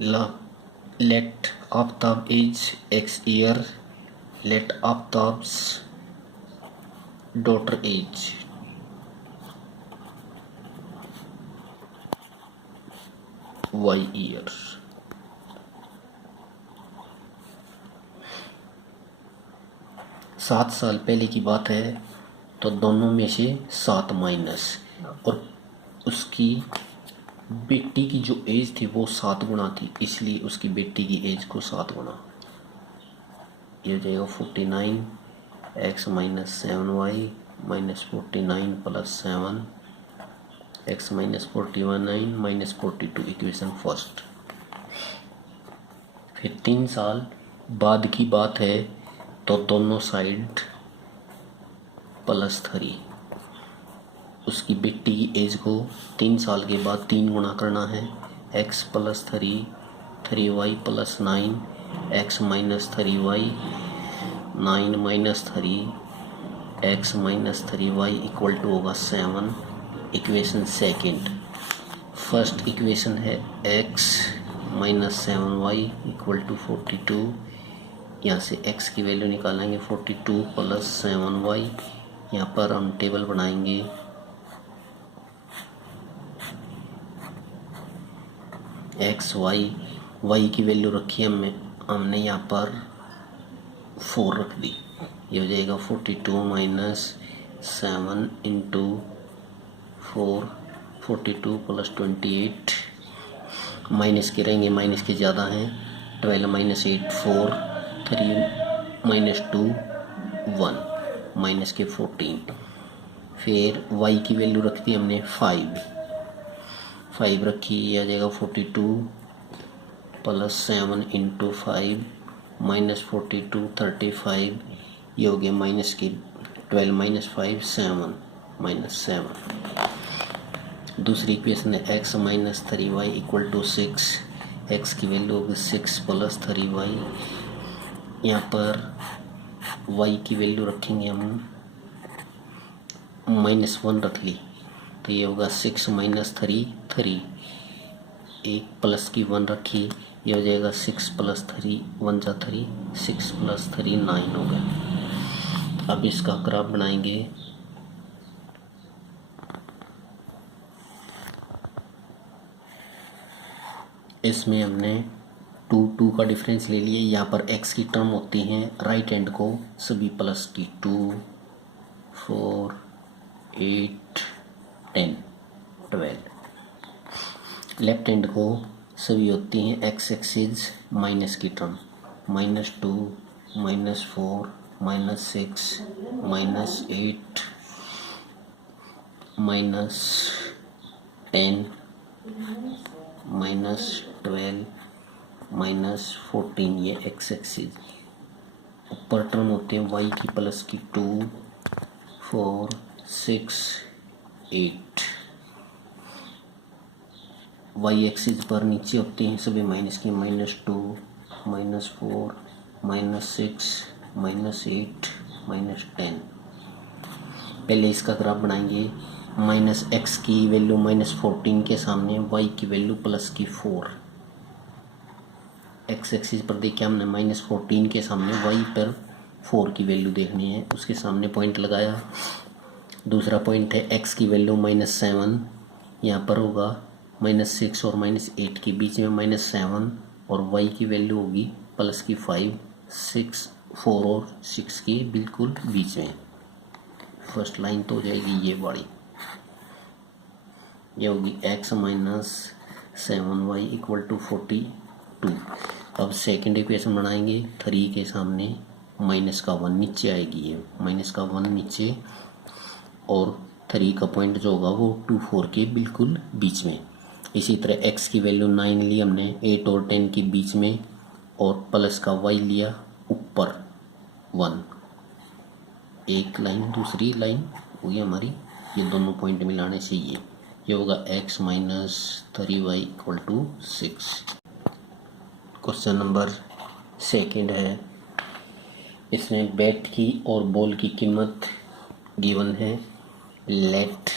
Let Aftab is X year. Let Aftab's daughter age Y year. सात साल पहले की बात है तो दोनों में से 7 माइनस, और उसकी बेटी की जो एज थी वो 7 गुना थी, इसलिए उसकी बेटी की एज को 7 गुना, ये हो जाएगा 49 x minus 7y minus 49 plus 7 x minus 41 minus 42, equation first. फिर 3 साल बाद की बात है तो दोनों साइड +3, उसकी बेटी की एज को 3 साल के बाद 3 गुना करना है, x plus 3 3y plus 9 x minus 3y 9 minus 3 x minus 3y equal to होगा 7, इक्वेशन सेकेंड। फर्स्ट इक्वेशन है x minus 7y equal to 42, यहाँ से x की वैल्यू निकालेंगे 42 प्लस 7y, यहाँ पर हम टेबल बनाएंगे x y की वैल्यू रखी हमने यहाँ पर 4 रख दी, ये हो जाएगा 42 माइनस 7 इंटू 4 42 प्लस 28, माइनस के रहेंगे, माइनस के ज़्यादा हैं, 12 माइनस 8 4 3 माइनस 2 1 माइनस के 14। फिर y की वैल्यू रख दी हमने 5 रखी, यह आ जाएगा 42 प्लस 7 इंटू 5 माइनस 42 35, ये हो गया माइनस के 12 माइनस 5 7 माइनस 7। दूसरी इक्वेशन है x minus 3y equal to 6, x की वैल्यू होगी 6 प्लस 3y, यहाँ पर y की वैल्यू रखेंगे हम -1 रख ली, तो ये होगा 6 माइनस 3 3, एक प्लस की 1 रखी, ये हो जाएगा 6 प्लस 3 1 जा 3 6 प्लस 3 9 हो गया। अब इसका ग्राफ बनाएंगे, इसमें हमने 2 का डिफरेंस ले लिए, यहाँ पर x की टर्म होती हैं राइट हैंड को सभी प्लस की 2 4 8 10 12, लेफ्ट हैंड को सभी होती हैं x एक्सिस माइनस की टर्म -2 -4 -6 -8 -10 -12 -14, ये x एक्सिस। ऊपर टर्म होते हैं y की प्लस की 2 4 6 8, y एक्सिस पर नीचे होते हैं सभी माइनस की -2 -4 -6 -8 -10। पहले इसका ग्राफ बनाएंगे, -x की वैल्यू -14 के सामने y की वैल्यू प्लस की 4, x एक्सिस पर देखिए हमने -14 के सामने y पर 4 की वैल्यू देखनी है, उसके सामने पॉइंट लगाया। दूसरा पॉइंट है x की वैल्यू -7, यहाँ पर होगा -6 और -8 के बीच में -7, और y की वैल्यू होगी प्लस की 5 6 4 और 6 के बिल्कुल बीच में। फर्स्ट लाइन तो हो जाएगी ये वाली, ये होगी x minus 7y equal to 42। अब सेकेंड इक्वेशन बनाएंगे, 3 के सामने माइनस का 1 नीचे आएगी, ये माइनस का 1 नीचे, और 3 का पॉइंट जो होगा वो 2 4 के बिल्कुल बीच में। इसी तरह x की वैल्यू 9 ली हमने 8 और 10 के बीच में, और प्लस का y लिया ऊपर 1, एक लाइन दूसरी लाइन हुई हमारी, ये दोनों पॉइंट मिलाने से ये होगा x minus 3y equal to 6। Question number second है, इसमें बैट की और बॉल की कीमत गिवन है। Let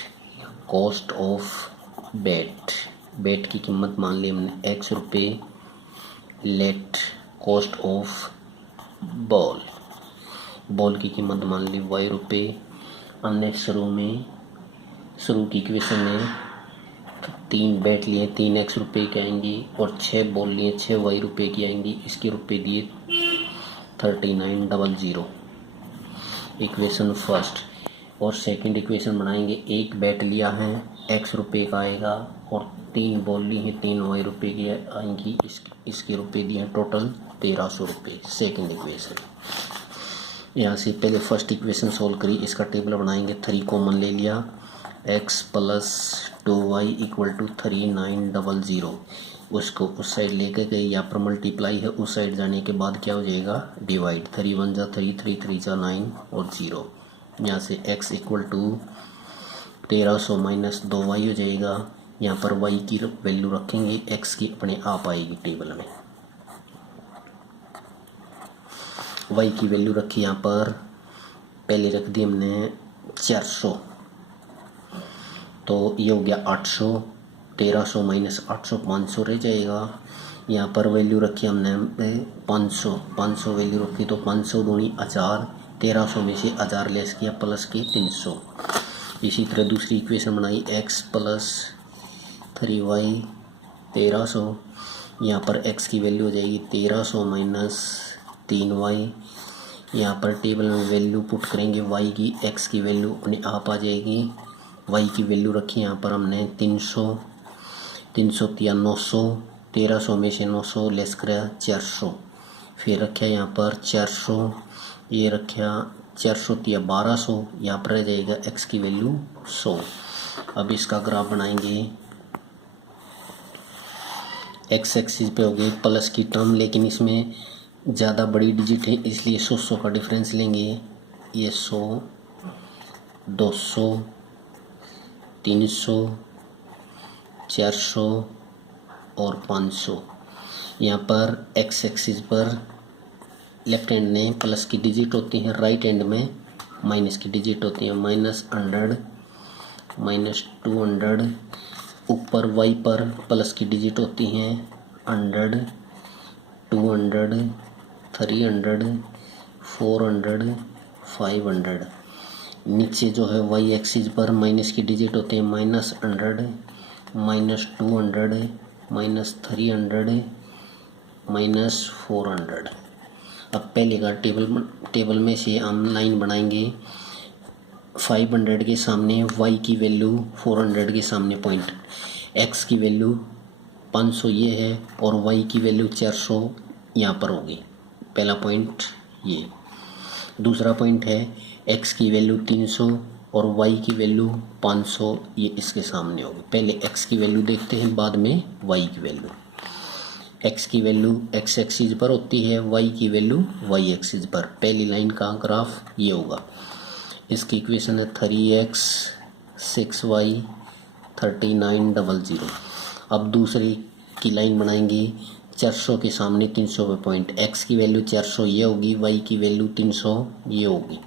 cost of bat, bat की कीमत मान ली हमने x रुपये लेट कॉस्ट ऑफ बॉल की कीमत मान ली y रुपये। हमने शुरू की इक्वेशन में 3 बैट लिए 3x रुपये की आएंगी और 6 बॉल लिए 6y रुपये की आएंगी। इसके रुपये दिए 3900। Equation first. और सेकंड इक्वेशन बनाएंगे, एक बैट लिया है x रुपये का आएगा और 3 बॉल ली है 3y रुपये की आएंगी। इसके रुपये दिए टोटल 1300 रुपये। Second equation. यहाँ से पहले फर्स्ट इक्वेशन सोल्व करी, इसका टेबल बनाएंगे। 3 कॉमन ले लिया, x + 2y = 3900। उसको उस साइड लेके गए, यहाँ पर मल्टीप्लाई है, उस साइड जाने के बाद क्या हो जाएगा डिवाइड। 3 × 1 = 3, 3 × 3 = 9 और 0। यहाँ से x = 1300 - 2y हो जाएगा। यहाँ पर y की वैल्यू रखेंगे, x की अपने आप आएगी टेबल में। y की वैल्यू रखी यहाँ पर, पहले रख दी हमने 400, तो ये हो गया 800। 1300 - 800 500 रह जाएगा। यहाँ पर वैल्यू रखी हमने 500 वैल्यू रखी, तो 500 दूनी 1000। 1300 में से 1000 लेस किया, प्लस के 300। इसी तरह दूसरी इक्वेशन बनाई, x + 3y 1300। यहाँ पर x की वैल्यू हो जाएगी 1300 - 3y। यहाँ पर टेबल में वैल्यू पुट करेंगे y की, x की वैल्यू अपने आप आ जाएगी। y की वैल्यू रखी यहाँ पर हमने 300, 300 × 900। 1300 में से 900 लेस करा 400। फिर रखा यहाँ पर 400, ये रखा 400 × 1200। यहाँ पर रह जाएगा x की वैल्यू 100। अब इसका ग्राफ बनाएंगे। x एक्सिस पे हो गई प्लस की टर्म, लेकिन इसमें ज़्यादा बड़ी डिजिट है इसलिए 100 का डिफरेंस लेंगे। ये 100, 200, 300, 400 और 500। यहाँ पर x एक्सिस पर लेफ्ट हैंड में प्लस की डिजिट होती हैं, राइट हैंड में माइनस की डिजिट होती हैं। -100, -200। ऊपर y पर प्लस की डिजिट होती हैं 100, 200, 300, 400, 500। नीचे जो है y एक्सिस पर माइनस की डिजिट होते हैं -100, -200, -300, -400। अब पहले का टेबल में से हम लाइन बनाएंगे। 500 के सामने y की वैल्यू, 400 के सामने पॉइंट, x की वैल्यू 500 ये है और y की वैल्यू 400 यहाँ पर होगी। पहला पॉइंट ये। दूसरा पॉइंट है x की वैल्यू 300 और y की वैल्यू 500, ये इसके सामने होगी। पहले x की वैल्यू देखते हैं, बाद में y की वैल्यू। x की वैल्यू x एक्सिस पर होती है, y की वैल्यू y एक्सिस पर। पहली लाइन का ग्राफ ये होगा। इसकी इक्वेशन है 3x 6y 3900। अब दूसरी की लाइन बनाएंगे। 400 के सामने 300 पे पॉइंट, x की वैल्यू 400 ये होगी, y की वैल्यू 300 ये होगी।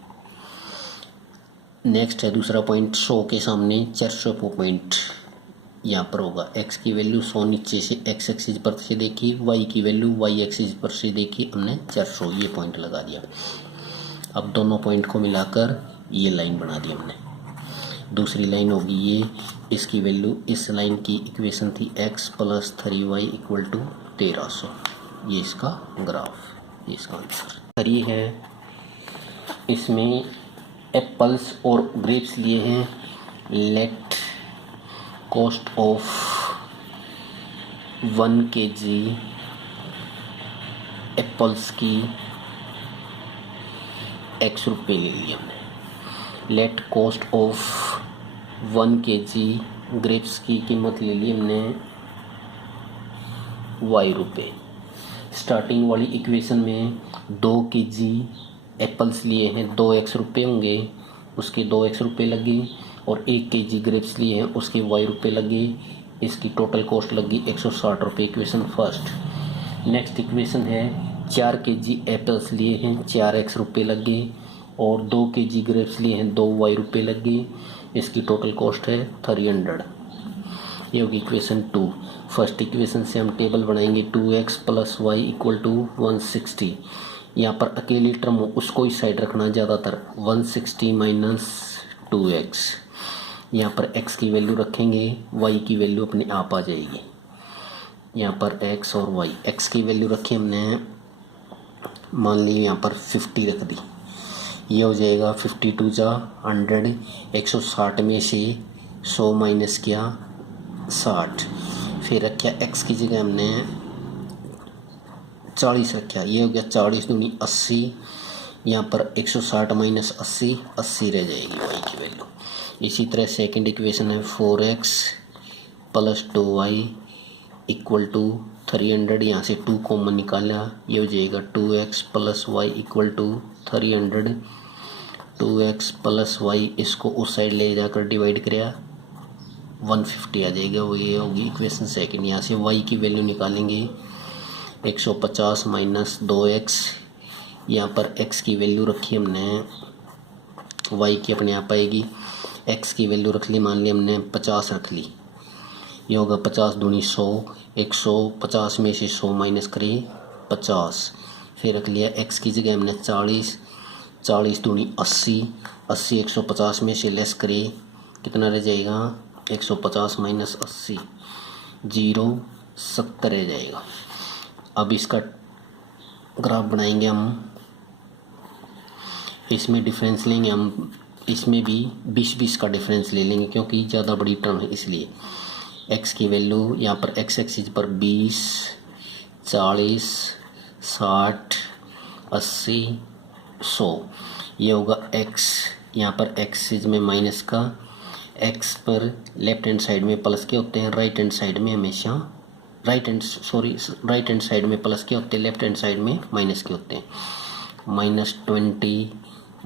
नेक्स्ट है दूसरा पॉइंट, 100 के सामने 400 पे पॉइंट यहाँ पर होगा। x की वैल्यू 100 नीचे से x एक्सिस पर से देखी, y की वैल्यू y एक्सिस पर से देखी, हमने 400 ये पॉइंट लगा दिया। अब दोनों पॉइंट को मिलाकर ये लाइन बना दी हमने। दूसरी लाइन होगी ये, इसकी वैल्यू, इस लाइन की इक्वेशन थी x + 3y = 1300। ये इसका ग्राफ, ये इसका आंसर। 3 है, इसमें एप्पल्स और ग्रेप्स लिए हैं। Let cost of 1 kg apples की x रुपये ले लिए हमने। Let cost of 1 kg grapes की कीमत ले ली हमने y रुपये। स्टार्टिंग वाली इक्वेशन में 2 kg एप्पल्स लिए हैं, 2x रुपये होंगे, उसके 2x रुपये लगे, और 1 kg ग्रेप्स लिए हैं, उसके y रुपये लगे। इसकी टोटल कॉस्ट लगी 160 रुपये। Equation first. नेक्स्ट इक्वेशन है 4 kg एप्पल्स लिए हैं, 4x रुपये लगे, और 2 kg ग्रेप्स लिए हैं, 2y रुपये लगे। इसकी टोटल कॉस्ट है 300। ये होगी इक्वेशन 2। फर्स्ट इक्वेशन से हम टेबल बनाएंगे 2x + y = 160। यहाँ पर अकेली टर्म हो उसको इस साइड रखना ज़्यादातर, 160 - 2x। यहाँ पर x की वैल्यू रखेंगे, y की वैल्यू अपने आप आ जाएगी। यहाँ पर x और y, x की वैल्यू रखी हमने, मान ली यहाँ पर 50 रख दी। ये हो जाएगा 52 जा 100, 160 में से 100 माइनस किया 60, फिर रखा x की जगह हमने 40 रखा। ये हो गया 40 दूनी 80। यहाँ पर 160 माइनस 80, 80 रह जाएगी y की वैल्यू। इसी तरह सेकंड इक्वेशन है 4x + 2y = 300। यहाँ से 2 कॉमन निकाला, ये हो जाएगा 2x + y = 300। 2x + y इसको उस साइड ले जाकर डिवाइड करें 150 आ जाएगा, वो ये होगी इक्वेशन सेकंड। यहाँ से y की वैल्यू निकालेंगे 150 माइनस 2x। यहाँ पर x की वैल्यू रखी हमने, y की अपने आप आएगी, x की वैल्यू रख ली, मान ली हमने 50 रख ली। ये होगा 50 दूनी 100, 150 में से 100 माइनस करें 50, फिर रख लिया x की जगह हमने 40, 40 दूनी 80, 80 150 में से लेस करें कितना रह जाएगा, 150 माइनस 80 0 70 रह जाएगा। अब इसका ग्राफ बनाएंगे हम, इसमें डिफरेंस लेंगे हम, इसमें भी 20-20 का डिफरेंस ले लेंगे क्योंकि ज़्यादा बड़ी टर्म है इसलिए। x की वैल्यू यहाँ पर x एक्सिस पर 20, 40, 60, 80, 100। ये होगा x, यहाँ पर एक्सिस में माइनस का, x पर लेफ्ट हैंड साइड में प्लस के होते हैं, राइट हैंड साइड में हमेशा राइट हैंड साइड में प्लस के होते हैं, लेफ्ट हैंड साइड में माइनस के होते हैं। -20,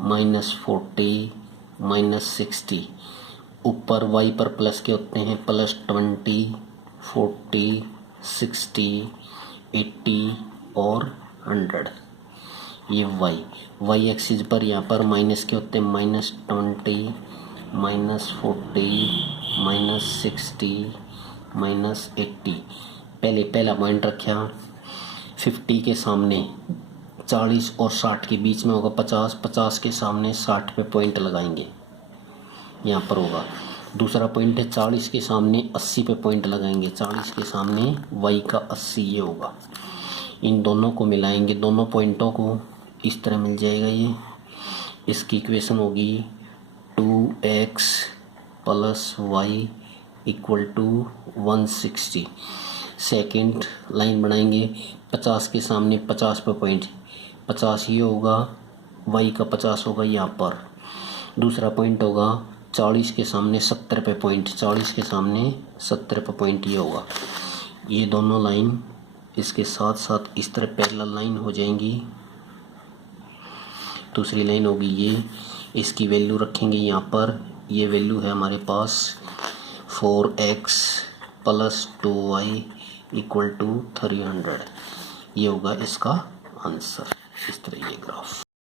-40, -60। ऊपर y पर प्लस के होते हैं, +20, 40, 60, 80 और 100। ये y एक्सिस पर यहाँ पर माइनस के होते हैं, -20, -40, -60, -80। पहला पॉइंट रखा 50 के सामने 40 और 60 के बीच में होगा 50, 50 के सामने 60 पे पॉइंट लगाएंगे, यहाँ पर होगा। दूसरा पॉइंट है 40 के सामने 80 पे पॉइंट लगाएंगे, 40 के सामने y का 80 ये होगा। इन दोनों को मिलाएंगे, दोनों पॉइंटों को इस तरह मिल जाएगा। ये इसकी इक्वेशन होगी 2x + y = 160। सेकंड लाइन बनाएंगे, 50 के सामने 50 पे पॉइंट, 50 ये होगा, y का 50 होगा यहाँ पर। दूसरा पॉइंट होगा 40 के सामने 70 पे पॉइंट, 40 के सामने 70 पे पॉइंट ये होगा। ये दोनों लाइन इसके साथ साथ इस तरह पैरेलल लाइन हो जाएंगी। दूसरी लाइन होगी ये, इसकी वैल्यू रखेंगे यहाँ पर, ये वैल्यू है हमारे पास 4x + 2y = 300। ये होगा इसका आंसर। इस तरह ये ग्राफ।